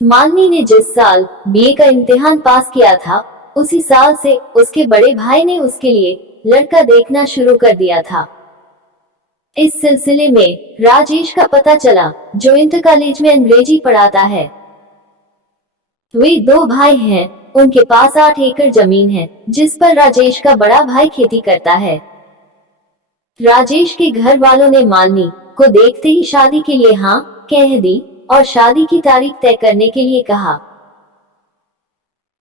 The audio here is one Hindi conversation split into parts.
मालिनी ने जिस साल बीए का इम्तिहान पास किया था, उसी साल से उसके बड़े भाई ने उसके लिए लड़का देखना शुरू कर दिया था। इस सिलसिले में राजेश का पता चला, जो इंटर कॉलेज में अंग्रेजी पढ़ाता है। वे दो भाई हैं, उनके पास 8 एकड़ जमीन है, जिस पर राजेश का बड़ा भाई खेती करता है। राजेश के घर वालों ने मालिनी को देखते ही शादी के लिए हाँ कह दी और शादी की तारीख तय करने के लिए कहा।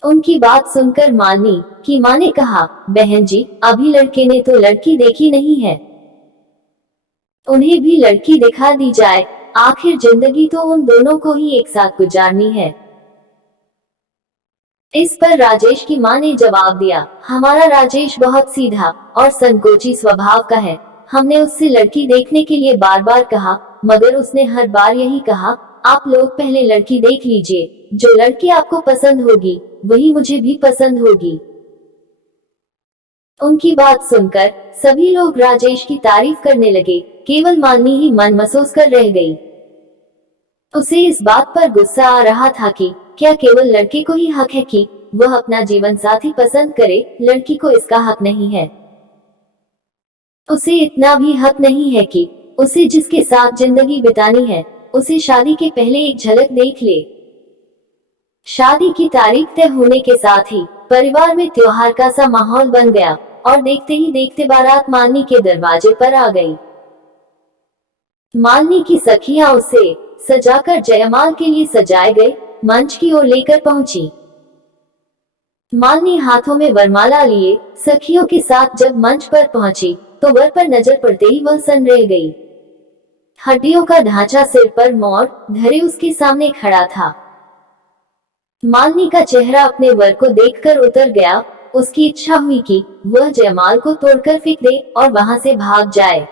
उनकी बात सुनकर मालिनी की मां ने कहा, बहन जी, अभी लड़के ने तो लड़की देखी नहीं है, उन्हें भी लड़की दिखा दी जाए, आखिर जिंदगी तो उन दोनों को ही एक साथ गुजारनी है। इस पर राजेश की मां ने जवाब दिया, हमारा राजेश बहुत सीधा और संकोची स्वभाव का है, हमने उससे लड़की देखने के लिए बार बार कहा, मगर उसने हर बार यही कहा, आप लोग पहले लड़की देख लीजिए, जो लड़की आपको पसंद होगी वही मुझे भी पसंद होगी। उनकी बात सुनकर सभी लोग राजेश की तारीफ करने लगे, केवल मालिनी ही मन महसूस कर रह गई। उसे इस बात पर गुस्सा आ रहा था कि क्या केवल लड़के को ही हक है कि वह अपना जीवन साथी पसंद करे, लड़की को इसका हक नहीं है। उसे इतना भी हक नहीं है कि उसे जिसके साथ जिंदगी बितानी है, उसे शादी के पहले एक झलक देख ले। शादी की तारीख तय होने के साथ ही परिवार में त्योहार का सा माहौल बन गया और देखते ही देखते बारात मालिनी के दरवाजे पर आ गई। मालिनी की सखियां उसे सजाकर जयमाल के लिए सजाए गए मंच की ओर लेकर पहुंची। मालिनी हाथों में वरमाला लिए सखियों के साथ जब मंच पर पहुंची तो वर पर नजर पड़ते ही वह सन रह गई। हड्डियों का ढांचा सिर पर मोड़ धरे उसके सामने खड़ा था। मालिनी का चेहरा अपने वर को देखकर उतर गया, उसकी इच्छा हुई कि वह जयमाल को तोड़कर फेंक दे और वहां से भाग जाए।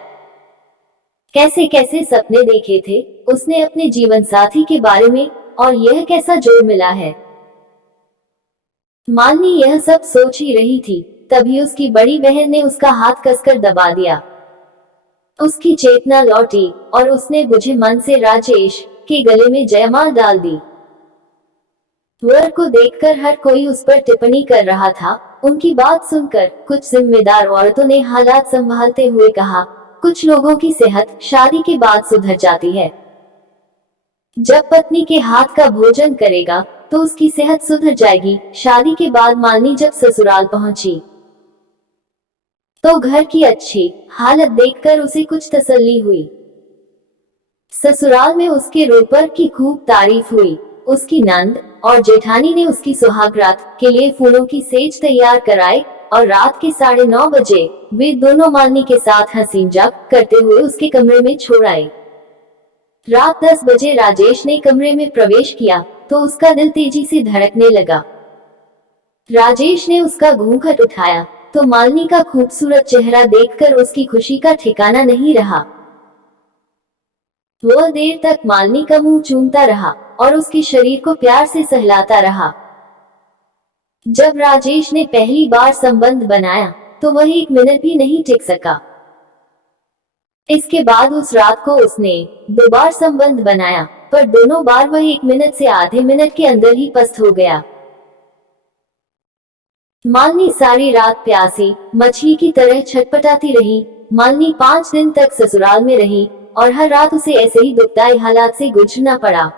कैसे कैसे सपने देखे थे उसने अपने जीवन साथी के बारे में, और यह कैसा जोड़ मिला है। मालिनी यह सब सोच ही रही थी, तभी उसकी बड़ी बहन ने उसका हाथ कसकर दबा दिया। उसकी चेतना लौटी और उसने बुझे मन से राजेश के गले में जयमाल डाल दी। वर को देखकर हर कोई उस पर टिप्पणी कर रहा था। उनकी बात सुनकर कुछ जिम्मेदार औरतों ने हालात संभालते हुए कहा, कुछ लोगों की सेहत शादी के बाद सुधर जाती है। जब पत्नी के हाथ का भोजन करेगा तो उसकी सेहत सुधर जाएगी। शादी के बाद मालिनी जब ससुराल पहुंची तो घर की अच्छी हालत देखकर उसे कुछ तसल्ली हुई। ससुराल में उसके रूपर की खूब तारीफ हुई। उसकी नंद और जेठानी ने उसकी सुहागरात के लिए फूलों की सेज तैयार कराई और रात के 9:30 बजे वे दोनों मालिनी के साथ हसीन जाग करते हुए उसके कमरे में छोड़ आए। रात 10 बजे राजेश ने कमरे में प्रवेश किया तो उसका दिल तेजी से धड़कने लगा। राजेश ने उसका घूंघट उठाया तो मालिनी का खूबसूरत चेहरा देखकर उसकी खुशी का ठिकाना नहीं रहा। वह देर तक मालिनी का मुंह चूमता रहा और उसके शरीर को प्यार से सहलाता रहा। जब राजेश ने पहली बार संबंध बनाया तो वह 1 मिनट भी नहीं टिक सका। इसके बाद उस रात को उसने 2 बार संबंध बनाया, पर दोनों बार वह 1 मिनट से आधे मिनट के अंदर ही पस्त हो गया। मालिनी सारी रात प्यासी मछली की तरह छटपटाती रही। मालिनी 5 दिन तक ससुराल में रही और हर रात उसे ऐसे ही दुखदाई हालात से गुजरना पड़ा।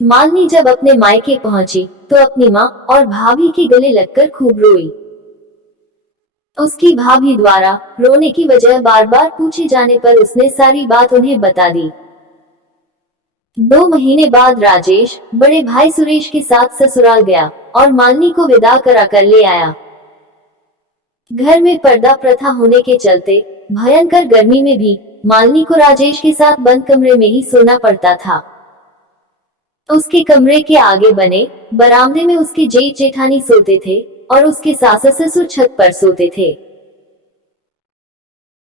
मालिनी जब अपने मायके पहुंची तो अपनी माँ और भाभी के गले लगकर खूब रोई। उसकी भाभी द्वारा रोने की वजह बार बार पूछे जाने पर उसने सारी बात उन्हें बता दी। 2 महीने बाद राजेश बड़े भाई सुरेश के साथ ससुराल गया और मालिनी को विदा करा कर ले आया। घर में पर्दा प्रथा होने के चलते भयंकर गर्मी में भी मालिनी को राजेश के साथ बंद कमरे में ही सोना पड़ता था। उसके कमरे के आगे बने बरामदे में उसके जेठ जेठानी सोते थे और उसके सास ससुर छत पर सोते थे।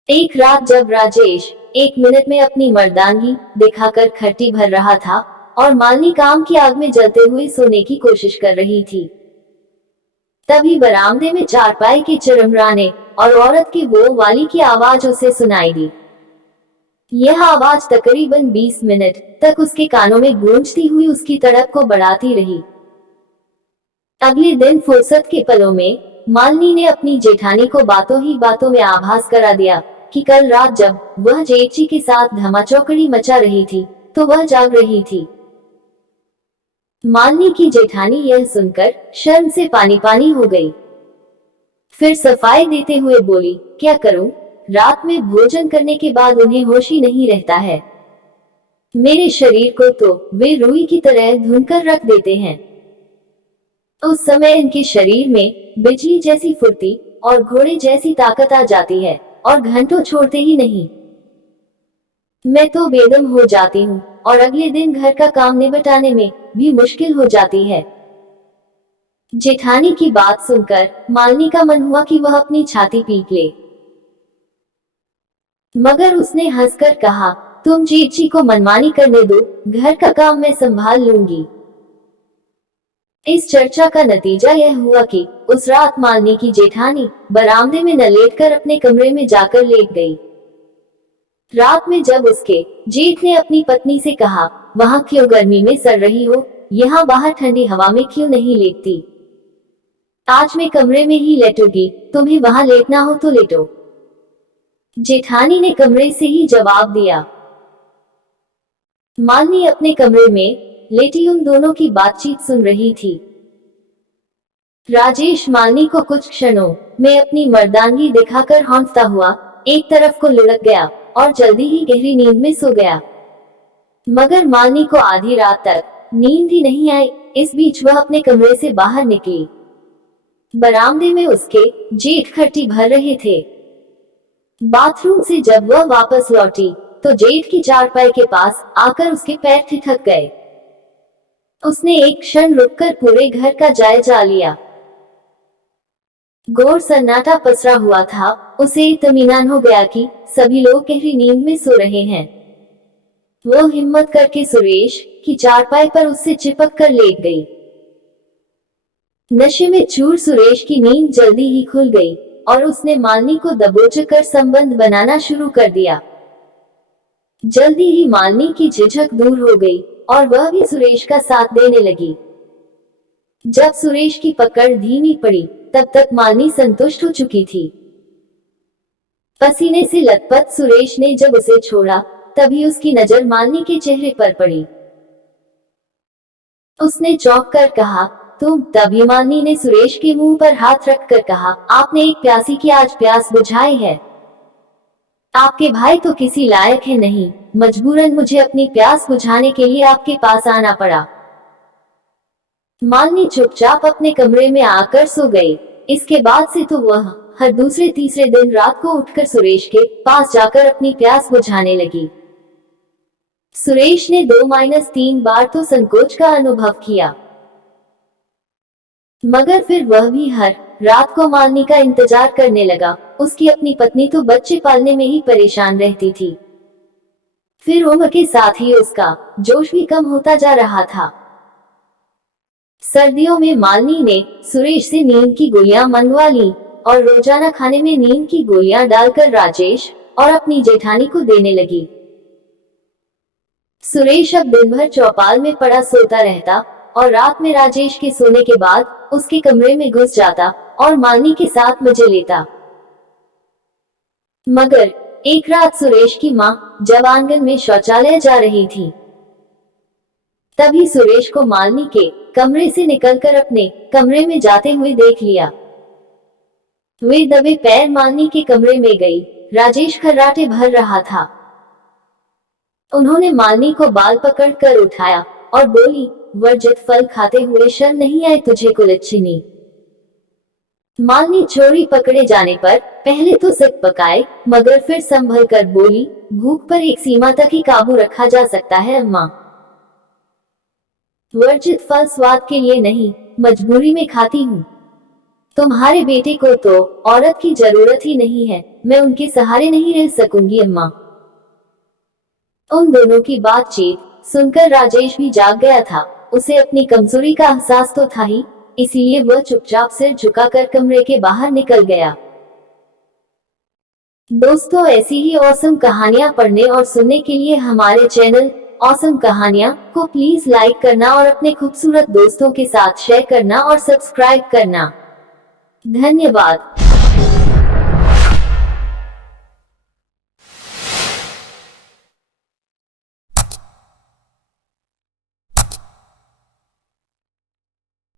एक रात जब राजेश 1 मिनट में अपनी मर्दानगी दिखाकर खट्टी भर रहा था और मालिनी काम की आग में जलते हुए सोने की कोशिश कर रही थी, तभी बरामदे में चारपाई के चिरमराने और औरत की वो वाली की आवाज उसे सुनाई दी। यह आवाज तकरीबन 20 मिनट तक उसके कानों में गूंजती हुई उसकी तड़प को बढ़ाती रही। अगले दिन फुर्सत के पलों में मालिनी ने अपनी जेठानी को बातों ही बातों में आभास करा दिया कि कल रात जब वह जेठजी के साथ धमाचौकड़ी मचा रही थी तो वह जाग रही थी। मालिनी की जेठानी यह सुनकर शर्म से पानी पानी हो गई। फिर सफाई देते हुए बोली, क्या करूं? रात में भोजन करने के बाद उन्हें होश ही नहीं रहता है। मेरे शरीर को तो वे रुई की तरह धुनकर रख देते हैं। उस समय इनके शरीर में बिजली जैसी फुर्ती और घोड़े जैसी ताकत आ जाती है और घंटों छोड़ते ही नहीं। मैं तो बेदम हो जाती हूँ और अगले दिन घर का काम निपटाने में भी मुश्किल हो जाती है। जेठानी की बात सुनकर मालिनी का मन हुआ कि वह अपनी छाती पीट ले, मगर उसने हंसकर कहा, तुम जेठजी को मनमानी करने दो, घर का काम मैं संभाल लूंगी। इस चर्चा का नतीजा यह हुआ कि उस रात मालिनी की जेठानी बरामदे में न लेटकर अपने कमरे में जाकर लेट गई। रात में जब उसके जेठ ने अपनी पत्नी से कहा, वहां क्यों गर्मी में सड़ रही हो, यहाँ बाहर ठंडी हवा में क्यों नहीं लेटती? आज मैं कमरे में ही लेटूंगी, तुम्हें वहां लेटना हो तो लेटो। जेठानी ने कमरे से ही जवाब दिया। मालिनी अपने कमरे में लेटी उन दोनों की बातचीत सुन रही थी। राजेश मालिनी को कुछ क्षणों में अपनी मर्दानगी दिखाकर हौंकता हुआ एक तरफ को लुढ़क गया और जल्दी ही गहरी नींद में सो गया। मगर मालिनी को आधी रात तक नींद ही नहीं आई। इस बीच वह अपने कमरे से बाहर निकली। बरामदे में उसके जेठ खट्टी भर रहे थे। बाथरूम से जब वह वापस लौटी तो जेठ की चारपाई के पास आकर उसके पैर ठिठक गए। उसने एक क्षण रुककर पूरे घर का जायजा लिया। घोर सन्नाटा पसरा हुआ था। उसे इत्मीनान हो गया कि सभी लोग गहरी नींद में सो रहे हैं। वो हिम्मत करके सुरेश की चारपाई पर उससे चिपक कर लेट गई। नशे में चूर सुरेश की नींद जल्दी ही खुल गई और उसने मालिनी को दबोचकर संबंध बनाना शुरू कर दिया। जल्दी ही मालिनी की झिझक दूर हो गई और वह भी सुरेश का साथ देने लगी। जब सुरेश की पकड़ धीमी पड़ी तब तक मालिनी संतुष्ट हो चुकी थी। पसीने से लथपथ सुरेश ने जब उसे छोड़ा तभी उसकी नजर मालिनी के चेहरे पर पड़ी। उसने चौंक कर कहा, तुम? तभी मालिनी ने सुरेश के मुंह पर हाथ रखकर कहा, आपने एक प्यासी की आज प्यास बुझाई है। आपके भाई तो किसी लायक है नहीं, मजबूरन मुझे अपनी प्यास बुझाने के लिए आपके पास आना पड़ा। मालिनी चुपचाप अपने कमरे में आकर सो गई। इसके बाद से तो वह हर दूसरे तीसरे दिन रात को उठकर सुरेश के पास जाकर अपनी प्यास बुझाने लगी। सुरेश ने 2-3 बार तो संकोच का अनुभव किया, मगर फिर वह भी हर रात को मालिनी का इंतजार करने लगा। उसकी अपनी पत्नी तो बच्चे पालने में ही परेशान रहती थी। फिर उम्र के साथ ही उसका जोश भी कम होता जा रहा था। सर्दियों में मालिनी ने सुरेश से नींद की गोलियां मंगवा ली और रोजाना खाने में नींद की गोलियां डालकर राजेश और अपनी जेठानी को देने लगी। सुरेश अब दिन भर चौपाल में पड़ा सोता रहता और रात में राजेश के सोने के बाद उसके कमरे में घुस जाता और मालिनी के साथ मजे लेता। मगर एक रात सुरेश की माँ जब आंगन में शौचालय जा रही थी तभी सुरेश को मालिनी के कमरे से निकलकर अपने कमरे में जाते हुए देख लिया। वे दबे पैर मालिनी के कमरे में गई। राजेश खर्राटे भर रहा था। उन्होंने मालिनी को बाल पकड़कर उठाया और बोली, वर्जित फल खाते हुए शर्म नहीं आए तुझे कुलच्छिनी? मालिनी चोरी पकड़े जाने पर पहले तो सिक पकाए मगर फिर संभल कर बोली, भूख पर एक सीमा तक ही काबू रखा जा सकता है अम्मा। वर्जित फल स्वाद के लिए नहीं, मजबूरी में खाती हूँ। तुम्हारे बेटे को तो औरत की जरूरत ही नहीं है, मैं उनके सहारे नहीं रह सकूंगी अम्मा। उन दोनों की बातचीत सुनकर राजेश भी जाग गया था। उसे अपनी कमजोरी का एहसास तो था ही, इसीलिए वह चुपचाप सिर झुकाकर कमरे के बाहर निकल गया। दोस्तों, ऐसी ही ऑसम कहानियाँ पढ़ने और सुनने के लिए हमारे चैनल ऑसम कहानियाँ को प्लीज लाइक करना और अपने खूबसूरत दोस्तों के साथ शेयर करना और सब्सक्राइब करना। धन्यवाद।